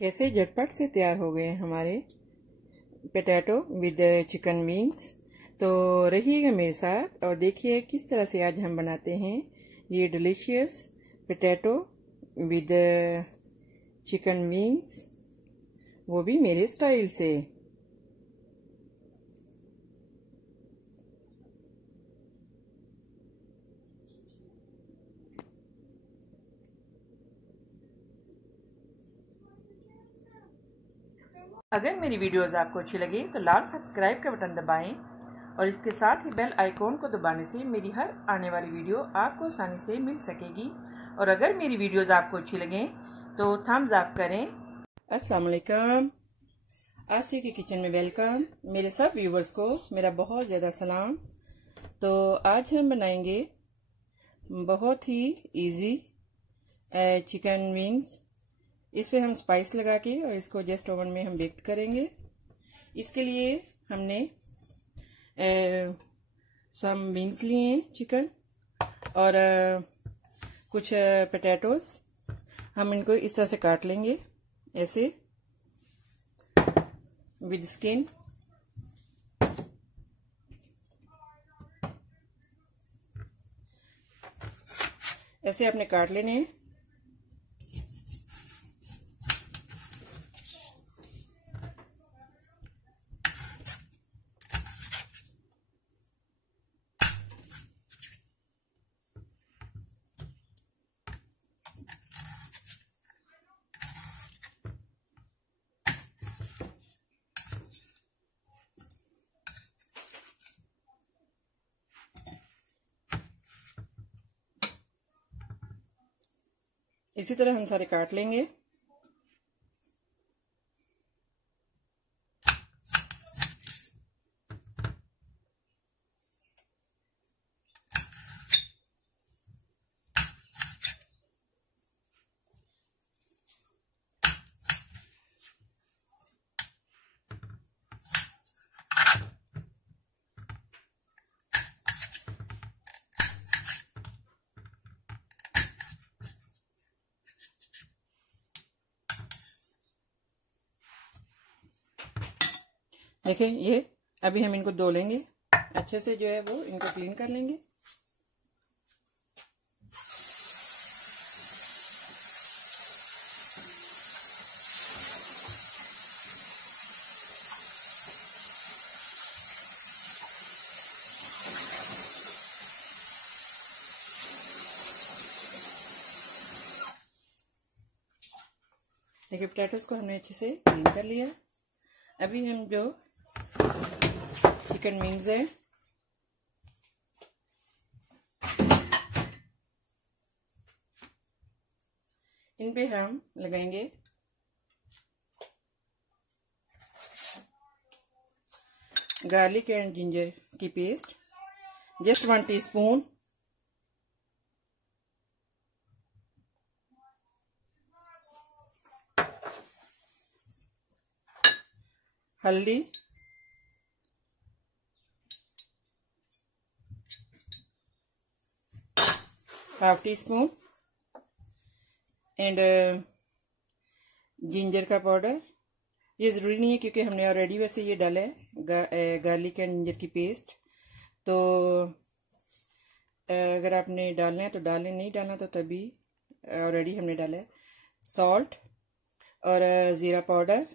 कैसे झटपट से तैयार हो गए हमारे पोटैटो विद चिकन विंग्स। तो रहिएगा मेरे साथ और देखिए किस तरह से आज हम बनाते हैं ये delicious potato with chicken wings, वो भी मेरे स्टाइल से। अगर मेरी वीडियोस आपको अच्छी लगी तो लाल सब्सक्राइब का बटन दबाएं और इसके साथ ही बेल आइकॉन को दबाने से मेरी हर आने वाली वीडियो आपको आसानी से मिल सकेगी। और अगर मेरी वीडियोस आपको अच्छी लगें तो थम्स अप करें। अस्सलाम वालेकुम, आसिया की किचन में वेलकम। मेरे सब व्यूवर्स को मेरा बहुत ज़्यादा सलाम। तो आज हम बनाएंगे बहुत ही इजी चिकन विंग्स। इस पे हम स्पाइस लगा के और इसको जस्ट ओवन में हम बेक करेंगे। इसके लिए हमने सम विंग्स लिए हैं चिकन और कुछ पोटैटोस। हम इनको इस तरह से काट लेंगे, ऐसे विद स्किन। ऐसे आपने काट लेने हैं। इसी तरह हम सारे काट लेंगे। देखिए ये अभी हम इनको धो लेंगे अच्छे से, जो है वो इनको क्लीन कर लेंगे। देखिए पोटैटोस को हमने अच्छे से क्लीन कर लिया। अभी हम जो चिकन विंग्स है इन पे हम लगाएंगे गार्लिक एंड जिंजर की पेस्ट, जस्ट 1 टीस्पून। हल्दी, half tea spoon and ginger का पाउडर। ये ज़रूरी नहीं है क्योंकि हमने ऑलरेडी वैसे ये डाला है गार्लिक एंड जिंजर की पेस्ट। तो अगर आपने डालना है तो डालें, नहीं डालना तो तभी, ऑलरेडी हमने डाला है। सॉल्ट और ज़ीरा पाउडर,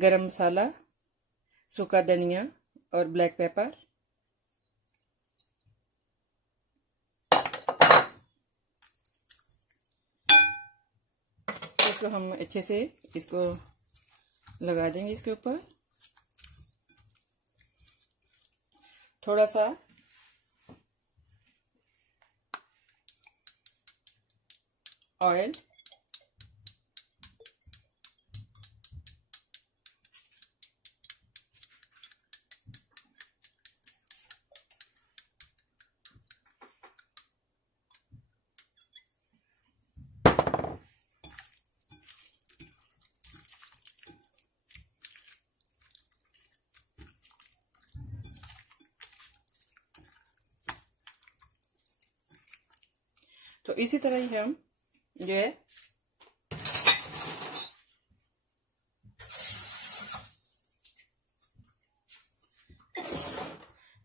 गरम मसाला, सूखा धनिया और ब्लैक पेपर। इसको हम अच्छे से इसको लगा देंगे इसके ऊपर। थोड़ा सा ऑयल, तो इसी तरह ही हम जो है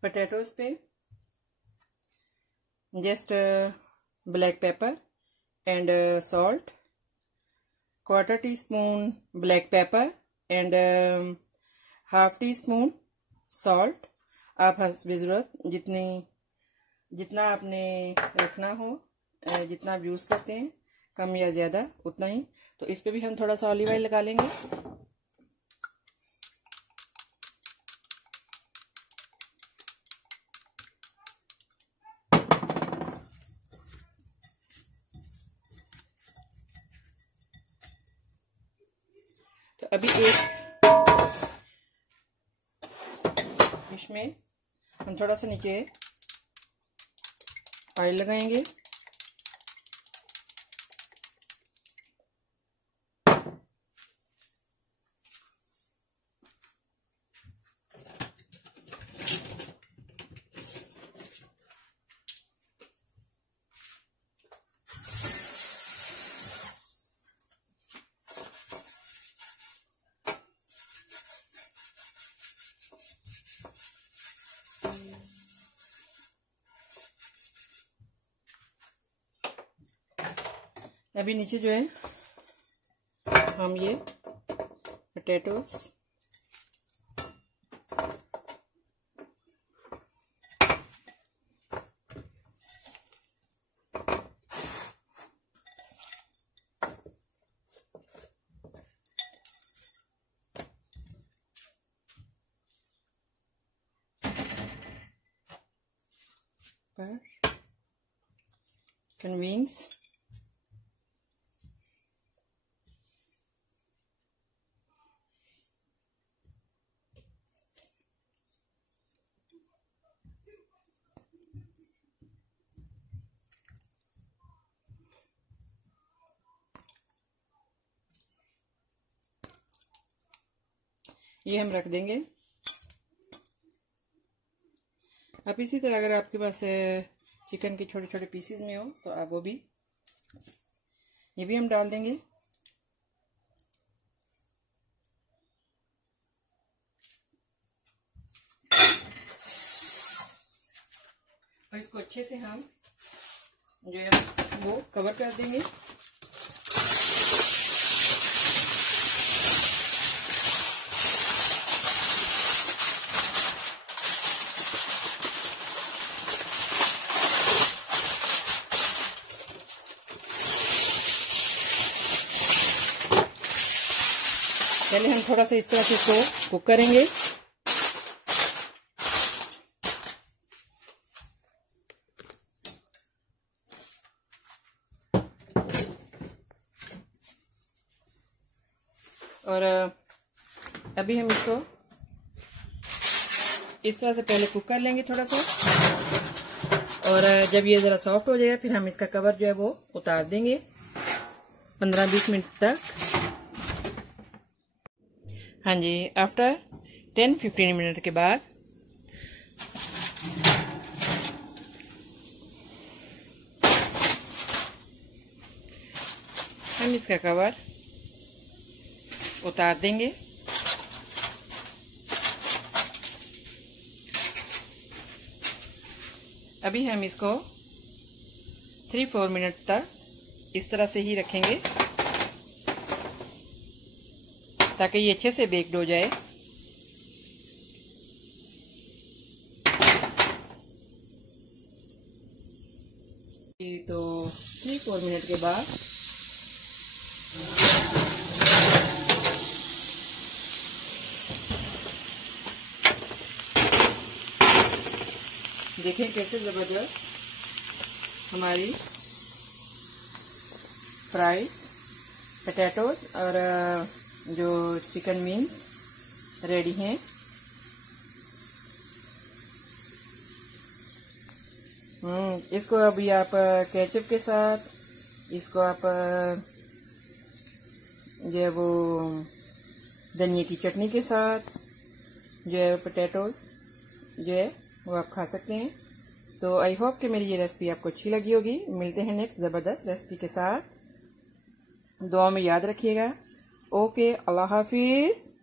पोटैटोज पे just black pepper and salt, 1/4 teaspoon black pepper and 1/2 teaspoon salt. आप हस्बे ज़रूरत जितना आपने रखना हो, जितना आप यूज़ करते हैं, कम या ज़्यादा उतना ही। तो इस पे भी हम थोड़ा सा ऑलिव ऑयल लगा लेंगे। तो अभी इसमें हम थोड़ा सा नीचे ऑयल लगाएंगे। अभी नीचे जो है हम ये पोटैटोस पर कन्वींस ये हम रख देंगे। अब इसी तरह अगर आपके पास चिकन के छोटे छोटे पीसेस में हो तो आप वो भी, ये भी हम डाल देंगे। और इसको अच्छे से हम जो है वो कवर कर देंगे। पहले हम थोड़ा सा इस तरह से इसको कुक करेंगे। और अभी हम इसको इस तरह से पहले कुक कर लेंगे थोड़ा सा, और जब ये ज़रा सॉफ्ट हो जाएगा फिर हम इसका कवर जो है वो उतार देंगे 15-20 मिनट तक। हाँ जी, आफ्टर 10-15 मिनट के बाद हम इसका कवर उतार देंगे। अभी हम इसको 3-4 मिनट तक इस तरह से ही रखेंगे ताकि ये अच्छे से बेक्ड हो जाए। तो 3-4 मिनट के बाद देखें कैसे ज़बरदस्त हमारी फ्राई पोटैटोज और जो चिकन मीन्स रेडी हैं। इसको अभी आप केचप के साथ, इसको आप जो है वो धनिया की चटनी के साथ जो है पोटैटोज जो है वो आप खा सकते हैं। तो आई होप कि मेरी ये रेसिपी आपको अच्छी लगी होगी। मिलते हैं नेक्स्ट ज़बरदस्त रेसिपी के साथ। दुआ में याद रखिएगा। ओके, अल्लाह हाफिज़।